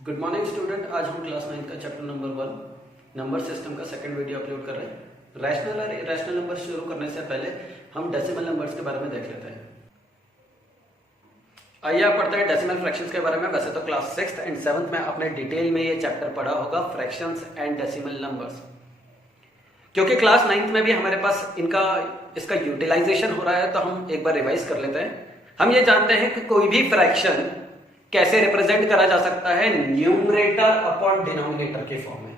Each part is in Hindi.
Good morning student. आज हम क्लास 9 का चैप्टर नंबर 1 नंबर सिस्टम का सेकंड वीडियो अपलोड कर रहे हैं। रैशनल और इरेशनल नंबर शुरू करने से पहले हम डेसिमल नंबर्स के बारे में देख लेते हैं। आइए आप पढ़ते हैं डेसिमल फ्रैक्शंस के बारे में। वैसे तो क्लास 6th एंड 7th में आपने डिटेल में ये चैप्टर पढ़ा होगा, फ्रैक्शंस एंड डेसिमल नंबर्स। क्योंकि क्लास 9th में भी हमारे पास इसका यूटिलाइजेशन हो रहा है, तो हम एक बार रिवाइज कर लेते हैं। हम ये जानते हैं कि कोई भी फ्रैक्शन कैसे रिप्रेजेंट करा जा सकता है, न्यूमरेटर अपॉन डिनोमिनेटर के फॉर्म में।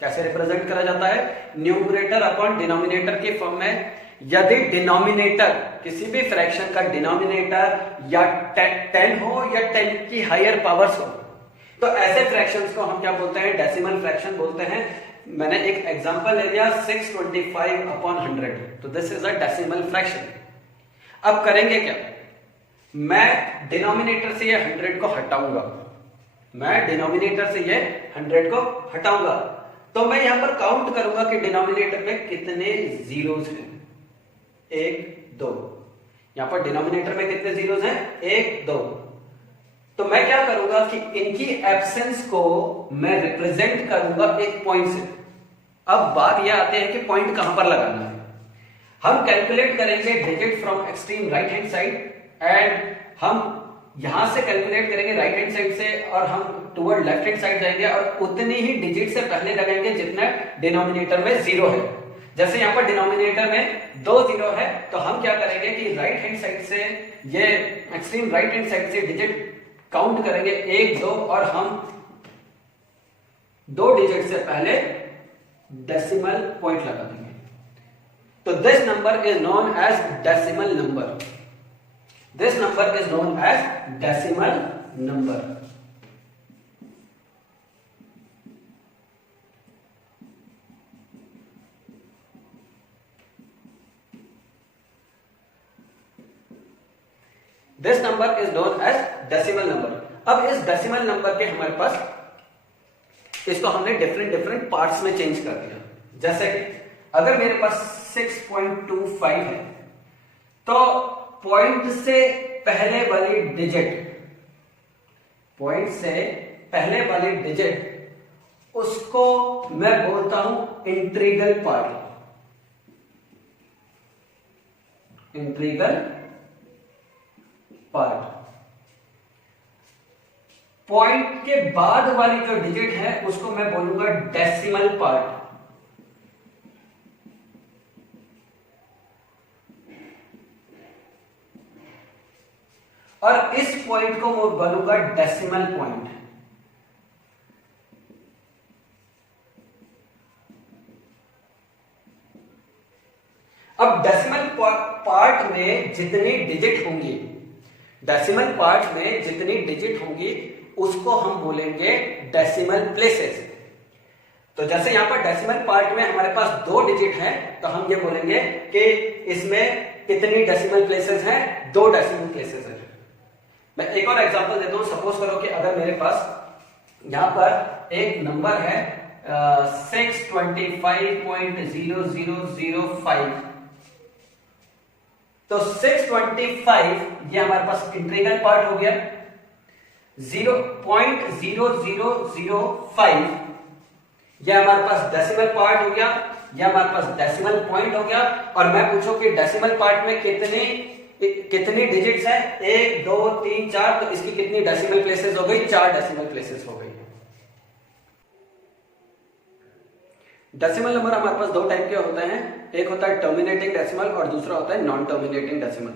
कैसे रिप्रेजेंट करा जाता है? न्यूमरेटर अपॉन डिनोमिनेटर के फॉर्म में। यदि डिनोमिनेटर, किसी भी फ्रैक्शन का डिनोमिनेटर या 10 हो या 10 की हायर पावर्स हो, तो ऐसे फ्रैक्शंस को हम क्या बोलते हैं? डेसिमल फ्रैक्शन बोलते हैं। मैंने एक एग्जांपल ले लिया 625 अपॉन 100, तो this is a decimal fraction. अब करेंगे क्या? मैं डिनोमिनेटर से ये 100 को हटाऊंगा। मैं डिनोमिनेटर से ये 100 को हटाऊंगा, तो मैं यहां पर काउंट करूंगा कि डिनोमिनेटर में कितने जीरोस हैं। 1 2। यहां पर डिनोमिनेटर में कितने जीरोस हैं? 1 2। तो मैं क्या करूंगा कि इनकी एब्सेंस को मैं रिप्रेजेंट करूंगा एक पॉइंट से। अब बात यह आती है कि पॉइंट कहां पर लगाना है। हम कैलकुलेट करेंगे digit from extreme right hand side, and हम यहां से कैलकुलेट करेंगे राइट हैंड साइड से, और हम टुवर्ड लेफ्ट हैंड साइड जाएंगे और उतनी ही डिजिट से पहले लगाएंगे जितना डिनोमिनेटर में जीरो है। जैसे यहां पर डिनोमिनेटर में 2 जीरो है, तो हम क्या करेंगे कि राइट हैंड साइड से, ये एक्सट्रीम राइट हैंड साइड से डिजिट काउंट करेंगे 1 2, और हम 2 डिजिट से पहले डेसिमल पॉइंट लगा देंगे। तो this number is known as decimal number. This number is known as decimal number. This number is known as decimal number. अब इस डेसिमल नंबर के हमारे पास, इसको हमने डिफरेंट पार्ट्स में चेंज कर दिया। जैसे कि अगर मेरे पास 6.25 है, तो पॉइंट से पहले वाली डिजिट, उसको मैं बोलता हूं इंट्रीगल पार्ट। पॉइंट के बाद वाली जो डिजिट है उसको मैं बोलूंगा डेसिमल पार्ट। और इस पॉइंट को मैं बोलूंगा डेसिमल पॉइंट। अब डेसिमल पार्ट में जितनी डिजिट होंगी, उसको हम बोलेंगे डेसिमल प्लेसेस। तो जैसे यहां पर डेसिमल पार्ट में हमारे पास 2 डिजिट है, तो हम ये बोलेंगे कि इसमें कितनी डेसिमल प्लेसेस हैं? 2 डेसिमल प्लेसेस हैं। मैं एक और एग्जांपल देता हूं। सपोज करो कि अगर मेरे पास यहां पर एक नंबर है 625.0005, तो 625 ये हमारे पास इंटीग्रल पार्ट हो गया। 0.0005 ये हमारे पास डेसिमल पार्ट हो गया, ये हमारे पास डेसिमल पॉइंट हो गया। और मैं पूछूं कि डेसिमल पार्ट में कितनी डिजिट्स है? 1 2 3 4, तो इसकी कितनी डेसिमल प्लेसेस हो गई? 4 डेसिमल प्लेसेस हो गई। डेसिमल नंबर हमारे पास 2 टाइप के होते हैं। एक होता है टर्मिनेटिंग डेसिमल और दूसरा होता है नॉन टर्मिनेटिंग डेसिमल।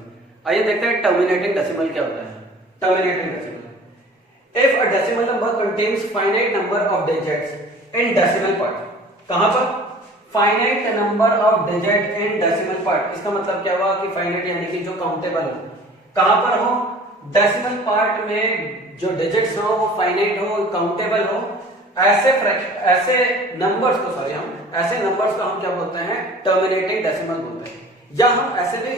आइए देखते हैं टर्मिनेटिंग डेसिमल क्या होता है। Terminating decimal, if a decimal number contains finite number of digits in decimal part. कहां पर? Finite number of digit in decimal part. इसका मतलब क्या हुआ कि फाइनाइट यानी कि जो काउंटेबल हो। कहां पर हो? डेसिमल पार्ट में जो डिजिट्स हो वो फाइनाइट हो, काउंटेबल हो। ऐसे नंबर्स को हम क्या बोलते हैं? टर्मिनेटिंग डेसिमल बोलते हैं। या हम ऐसे भी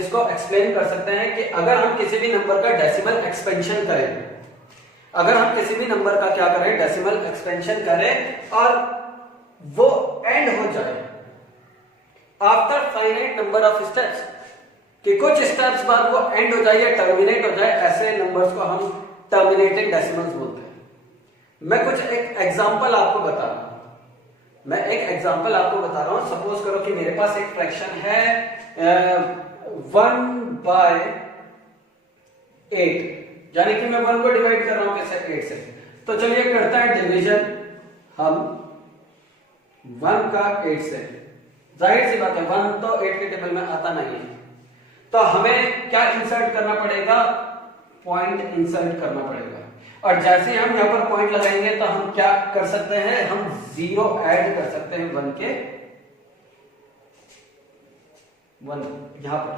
इसको एक्सप्लेन कर सकते हैं कि अगर हम किसी भी नंबर का डेसिमल एक्सपेंशन करें, डेसिमल एक्सपेंशन करें और वो एंड हो जाए after finite number of steps, कि कुछ स्टेप्स बाद वो एंड हो जाए या टर्मिनेट हो जाए, ऐसे नंबर्स को हम टर्मिनेटिंग डेसिमल्स बोलते हैं। एग्जांपल आपको बता रहा हूं, मैं एक एग्जांपल आपको बता रहा हूं। सपोज करो कि मेरे पास एक फ्रैक्शन है 1/8, यानी कि मैं 1 को डिवाइड कर रहा हूं कैसे, 8 से। तो चलिए करते हैं डिवीजन हम 1 का 8 से। जाहिर सी बात है 1 तो 8 के टेबल में आता नहीं है, तो हमें क्या इंसर्ट करना पड़ेगा, पॉइंट इंसर्ट करना पड़ेगा। और जैसे ही हम यहां पर पॉइंट लगाएंगे तो हम क्या कर सकते हैं, हम 0 ऐड कर सकते हैं 1 के 1 यहां पर।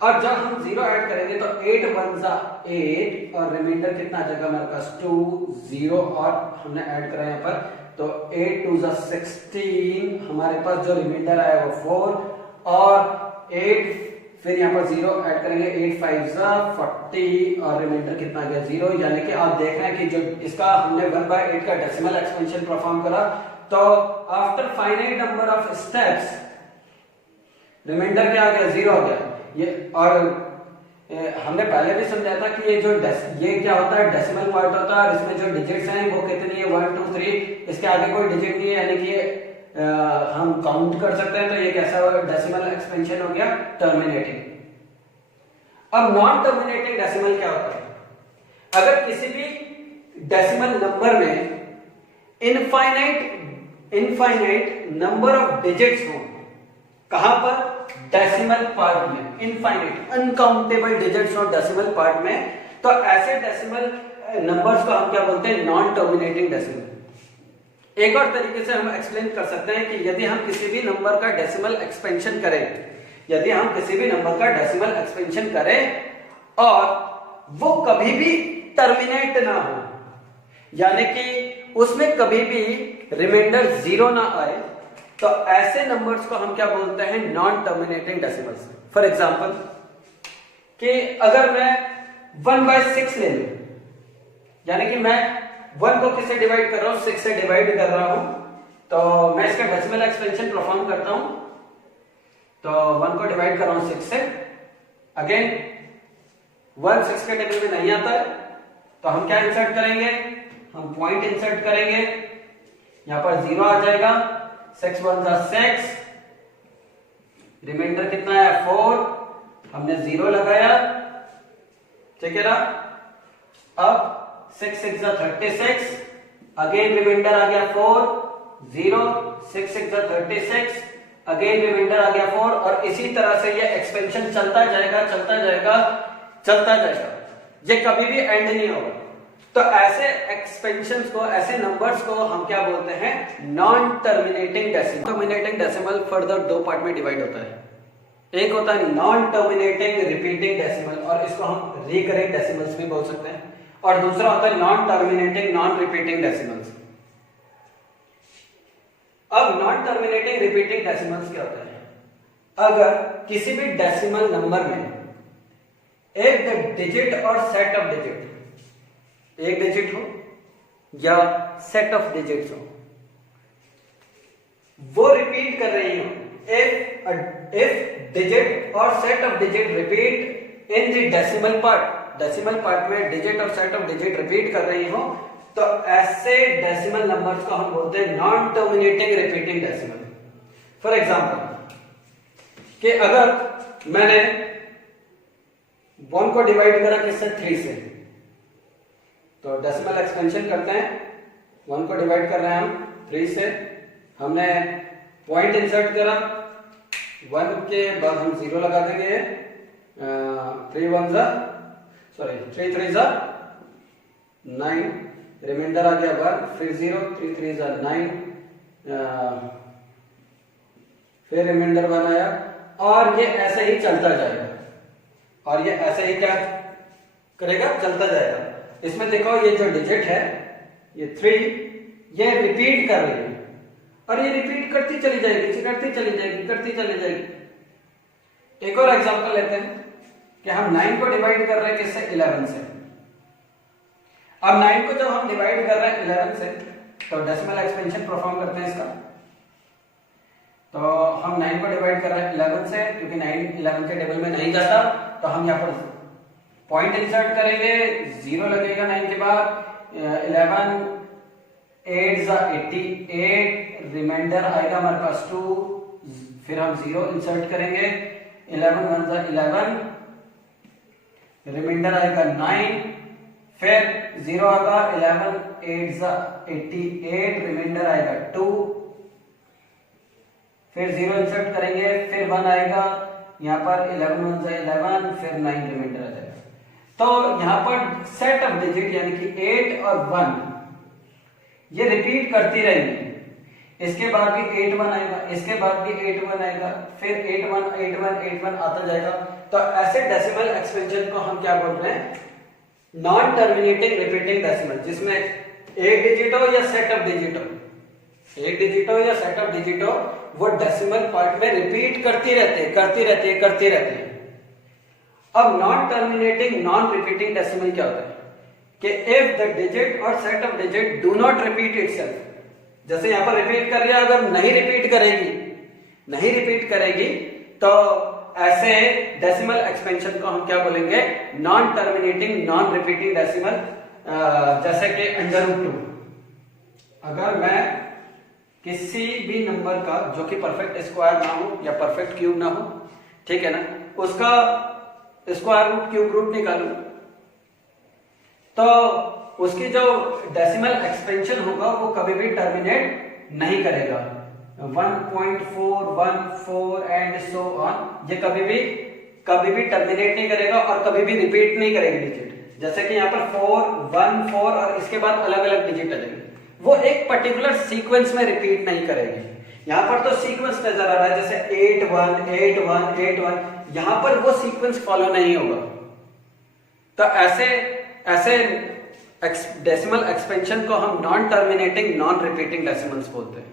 और जब हम 0 ऐड करेंगे तो 8 1 जा 8 और रिमाइंडर कितना आ जाएगा हमारे पास 2 0 और हमने ऐड करा यहां पर, तो 8 2 जा 16, हमारे पास जो रिमाइंडर आया वो 4 और 8, फिर यहाँ पर 0 ऐड करेंगे, 8 5 जा 40 और रिमाइंडर कितना आ गया 0। यानी कि आप देख रहे हैं कि जो इसका हमने 1/8 का डेसिमल एक्सपेंशन परफॉर्म करा, तो after finite number of steps remainder क्या आ गया, 0 आ गया। ये और हमने पहले भी समझाया था कि ये क्या होता है, डेसिमल पार्ट होता है और इसमें जो डिजिट्स हैं वो कितनी है, 1 2 3, इसके आगे कोई डिजिट नहीं है, यानी कि हम काउंट कर सकते हैं। तो ये कैसा डेसिमल एक्सपेंशन हो गया, टर्मिनेटिंग। अब नॉन टर्मिनेटिंग डेसिमल क्या होता है, अगर किसी भी डेसिमल नंबर में इनफाइनाइट नंबर ऑफ डिजिट्स हो, कहां पर, डेसिमल पार्ट में, इनफाइनाइट अनकाउंटेबल डिजिट्स हो डेसिमल पार्ट में, तो ऐसे डेसिमल नंबर्स को हम क्या बोलते हैं, नॉन टर्मिनेटिंग डेसिमल। एक और तरीके से हम एक्सप्लेन कर सकते हैं कि यदि हम किसी भी नंबर का डेसिमल एक्सपेंशन करें, यदि हम किसी भी नंबर का डेसिमल एक्सपेंशन करें और वो कभी भी टर्मिनेट ना हो, यानी कि उसमें कभी भी रिमाइंडर 0 ना आए, तो ऐसे नंबर्स को हम क्या बोलते हैं, non terminating decimals. For example कि अगर मैं 1/6 ले लूं, यानी कि मैं 1 को किससे डिवाइड कर रहा हूं, 6 से डिवाइड कर रहा हूं, तो मैं इसका डेसिमल एक्सपेंशन परफॉर्म करता हूं, तो 1 को डिवाइड कर रहा हूं 6 से। अगेन 1 6 के टेबल में नहीं आता है, तो हम क्या इंसर्ट करेंगे, हम पॉइंट इंसर्ट करेंगे, यहां पर 0 आ जाएगा, 6 1 जा 6, रिमाइंडर कितना है 4, हमने 0 लगाया, ठीक है ना। अब 6 6 जा 36, अगेन रिमाइंडर आ गया 4 0, 6 6 जा 36, अगेन रिमाइंडर आ गया 4, और इसी तरह से ये एक्सपेंशन चलता जाएगा चलता जाएगा चलता जाएगा, ये कभी भी एंड नहीं होगा। तो ऐसे एक्सपेंशंस को, ऐसे नंबर्स को हम क्या बोलते हैं, non terminating decimal. Terminating decimal further 2 part में डिवाइड होता है, एक होता है नॉन टर्मिनेटिंग रिपीटिंग डेसिमल, और इसको हम रिकरेंट डेसिमल्स भी बोल सकते हैं, और दूसरा होता है non terminating non repeating decimals. अब नॉन टर्मिनेटिंग रिपीटिंग डेसिमल्स क्या होता है, अगर किसी भी डेसिमल नंबर में एक डिजिट और सेट ऑफ डिजिट, एक डिजिट हो या सेट ऑफ डिजिट्स हो, वो रिपीट कर रही हो, इफ डिजिट और set of digit repeat in the decimal part, decimal part में डिजिट और सेट ऑफ डिजिट रिपीट कर रही हो, तो ऐसे डेसिमल नंबर्स को हम बोलते हैं non terminating repeating decimal. For example कि अगर मैंने 1 को डिवाइड करा किससे, 3 से, तो डेसिमल एक्सपेंशन करते हैं, 1 को डिवाइड कर रहे हैं हम 3 से, हमने पॉइंट इंसर्ट करा, 1 के बाद हम 0 लगा देंगे, 3 1 जा 3 3 जा 9, रिमाइंडर आ गया 1, फिर 0, 3 3 जा 9, फिर रिमाइंडर 1 आया, और ये ऐसे ही चलता जाएगा, और ये ऐसे ही क्या करेगा, चलता जाएगा। इसमें देखो ये जो डिजिट है, ये 3, ये रिपीट कर रही है, और ये रिपीट करती चली जाएगी, करती चली जाएगी, करती चली जाएगी। एक और एग्जांपल लेते हैं कि हम 9 को डिवाइड कर रहे हैं किससे, 11 से। अब 9 को जब हम डिवाइड कर रहे हैं 11 से, तो डेसिमल एक्सपेंशन परफॉर्म करते हैं इसका, तो हम 9 को डिवाइड कर रहे हैं 11 से, क्योंकि 9 11 के टेबल में नहीं जाता, तो हम यहाँ पर पॉइंट इंसर्ट करेंगे, 0 लगेगा 9 के बाद, 11 8 ज़ा 88, रिमाइंडर आएगा हमारे पास 2, फिर हम 0 इंसर्ट करेंगे, 11 1 ज़ा 11, रिमाइंडर आएगा 9, फिर 0 आएगा, 11 8 ज़ा 88, रिमाइंडर आएगा 2, फिर 0 इंसर्ट करेंगे, फिर 1 आएगा, यहाँ पर 11 1 ज़ा 11, फिर 9 रिमाइंडर आ जाएगा। तो यहाँ पर सेट ऑफ डिजिट यानी कि 8 और 1 ये रिपीट करती रहेंगी, इसके बाद भी 8 1 आएगा, इसके बाद भी 8 1 आएगा, फिर 8 1 8 1 8 1 आता जाएगा। तो ऐसे डेसिमल एक्सपेंशन को हम क्या बोल रहे हैं? नॉन टर्मिनेटिंग रिपीटिंग डेसिमल, जिसमें एक डिजिट हो या सेट ऑफ डिजिट हो, एक डिजिट हो या सेट ऑफ डिजिट हो, वो डेसिमल पार्ट में रिपीट करती रहती है। अब non terminating non repeating decimal क्या होता है कि इफ द डिजिट और set of digit do not repeat itself, जैसे यहां पर रिपीट कर रही है, अगर नहीं रिपीट करेगी तो ऐसे डेसिमल एक्सपेंशन को हम क्या बोलेंगे? Non terminating non repeating decimal. जैसे कि √2, अगर मैं किसी भी नंबर का जो कि परफेक्ट स्क्वायर ना हो या परफेक्ट क्यूब ना हो, ठीक है ना, उसका स्क्वायर रूट क्यूब रूट निकालूं तो उसकी जो डेसिमल एक्सपेंशन होगा वो कभी भी टर्मिनेट नहीं करेगा। 1.414 एंड सो ऑन, ये कभी भी टर्मिनेट नहीं करेगा और कभी भी रिपीट नहीं करेगी डिजिट। जैसे कि यहाँ पर 4 1 4 और इसके बाद अलग अलग डिजिट आ जाएंगे, वो एक पर्टिकुलर सीक्वेंस में रिपीट नहीं करेगी। यहां पर तो सीक्वेंस नजर आ रहा है, जैसे 8 1 8 1 8 1, यहां पर वो सीक्वेंस फॉलो नहीं होगा। तो ऐसे डेसिमल एक्सपेंशन को हम non terminating non repeating decimals बोलते हैं।